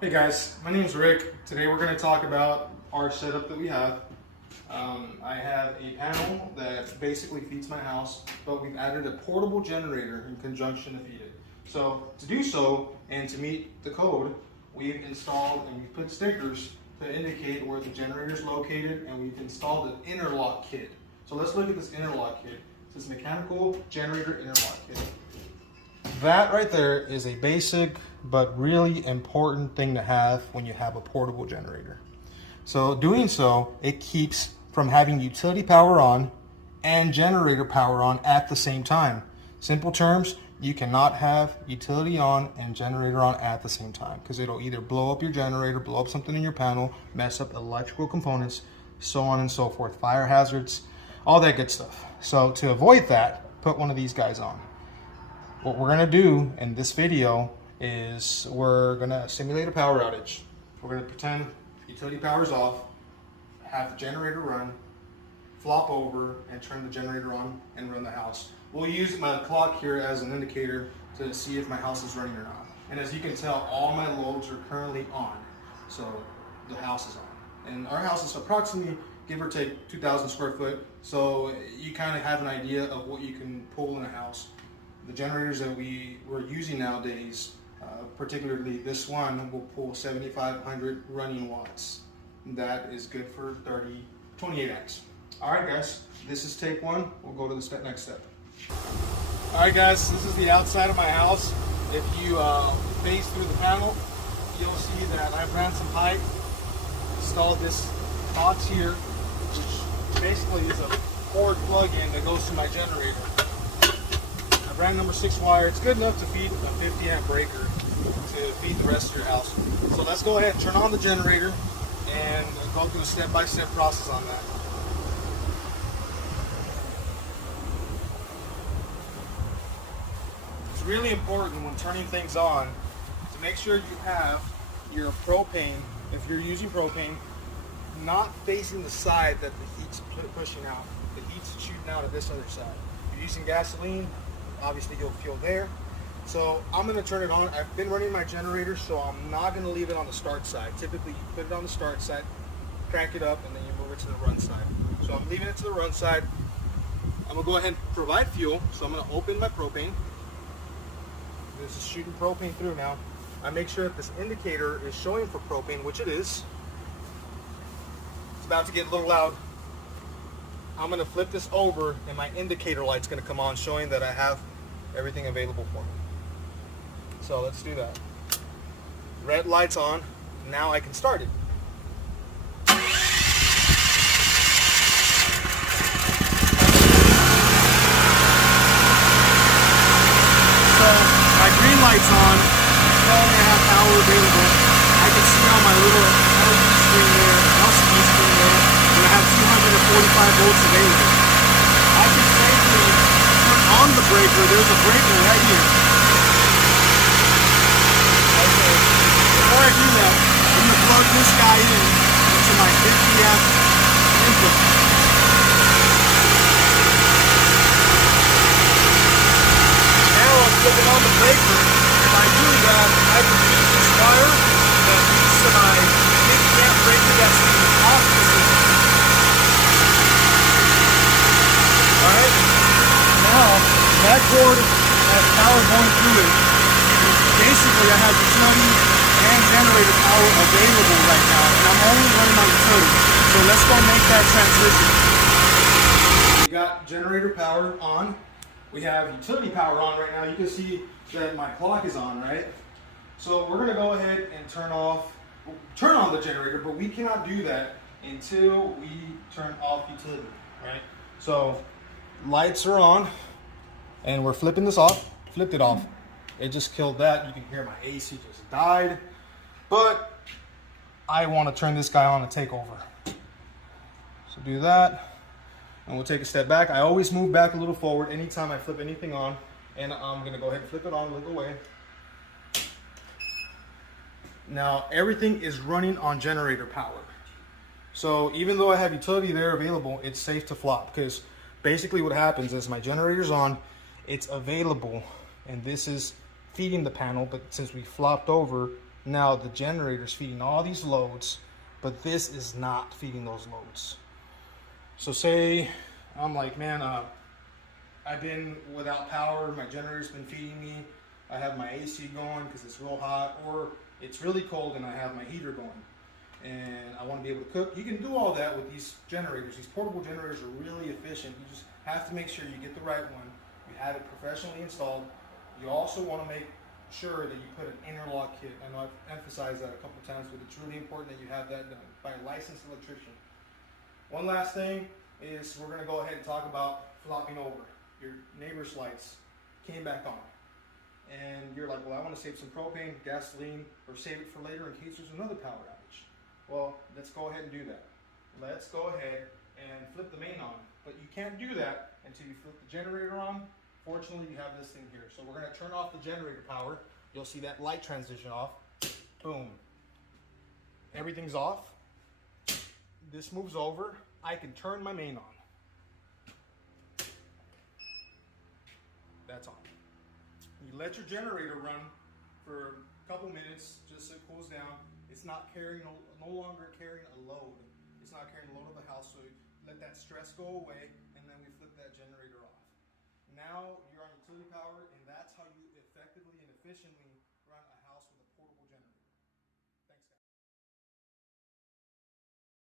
Hey guys, my name is Rick. Today we're going to talk about our setup that we have. I have a panel that basically feeds my house, but we've added a portable generator in conjunction to feed it. So to do so and to meet the code, we've installed and we've put stickers to indicate where the generator is located, and we've installed an Interlock Kit. So let's look at this Interlock Kit. This is mechanical generator Interlock Kit. That right there is a basic but really important thing to have when you have a portable generator. So doing so, it keeps from having utility power on and generator power on at the same time. Simple terms, you cannot have utility on and generator on at the same time, because it'll either blow up your generator, blow up something in your panel, mess up electrical components, so on and so forth, fire hazards, all that good stuff. So to avoid that, put one of these guys on. What we're gonna do in this video is we're gonna simulate a power outage. We're gonna pretend utility power's off, have the generator run, flop over and turn the generator on and run the house. We'll use my clock here as an indicator to see if my house is running or not. And as you can tell, all my loads are currently on. So the house is on. And our house is approximately, give or take, 2,000 square foot. So you kind of have an idea of what you can pull in a house. The generators that we're using nowadays, particularly this one, will pull 7,500 running watts. That is good for 28 amps. All right, guys, this is take one. We'll go to the next step. All right, guys, this is the outside of my house. If you face through the panel, you'll see that I ran some pipe, installed this box here, which basically is a cord plug-in that goes to my generator. I ran number 6 wire. It's good enough to feed a 50 amp breaker to feed the rest of your house. So let's go ahead and turn on the generator and go through a step-by-step process on that. It's really important when turning things on to make sure you have your propane, if you're using propane, not facing the side that the heat's pushing out. The heat's shooting out at this other side. If you're using gasoline, obviously you'll feel there. So I'm going to turn it on. I've been running my generator, so I'm not going to leave it on the start side. Typically you put it on the start side, crank it up, and then you move it to the run side. So I'm leaving it to the run side. I'm going to go ahead and provide fuel. So I'm going to open my propane. This is shooting propane through now. I make sure that this indicator is showing for propane, which it is. It's about to get a little loud. I'm going to flip this over and my indicator light's going to come on, showing that I have everything available for me. So let's do that. Red light's on. Now I can start it. So my green light's on. It's showing I have power available. I can see on my little LED screen there, LCD screen there, that I have 245 volts available. I can safely turn on the breaker. There's a breaker right here. Okay. Before I do that, I'm going to plug this guy in into my 50 amp input. Now I'm flipping on the breaker. If I do that, I can use this wire that leads to my 50 amp breaker that's in the off position. Alright, now that cord has power going through it. Basically, I have utility and generator power available right now, and I'm only running on utility. So let's go make that transition. We got generator power on. We have utility power on right now. You can see that my clock is on, right? So we're gonna go ahead and turn on the generator, but we cannot do that until we turn off utility, right? So lights are on, and we're flipping this off. Flipped it off. It just killed that. You can hear my AC just died. But I want to turn this guy on and take over. So do that, and we'll take a step back. I always move back a little forward anytime I flip anything on, and I'm going to go ahead and flip it on, look away. Now everything is running on generator power. So even though I have utility there available, it's safe to flop, because basically what happens is my generator's on, it's available, and this is feeding the panel, but since we flopped over, Now the generator's feeding all these loads, but this is not feeding those loads. So say I'm like, man, I've been without power, my generator's been feeding me, I have my AC going because it's real hot, or it's really cold and I have my heater going, and I want to be able to cook. You can do all that with these generators. These portable generators are really efficient. You just have to make sure you get the right one. You have it professionally installed. You also want to make sure that you put an interlock kit. I know I've emphasized that a couple times, but it's really important that you have that done by a licensed electrician. One last thing is we're going to go ahead and talk about flopping over. Your neighbor's lights came back on, and you're like, well, I want to save some propane, gasoline, or save it for later in case there's another power outage. Well, let's go ahead and do that. Let's go ahead and flip the main on, but you can't do that until you flip the generator on. Fortunately, you have this thing here. So we're going to turn off the generator power. You'll see that light transition off. Boom. Everything's off. This moves over. I can turn my main on. That's on. You let your generator run for a couple minutes just so it cools down. It's not carrying, no longer carrying a load. It's not carrying the load of the house, so you let that stress go away, and then we flip that generator off. Now you're on utility power, and that's how you effectively and efficiently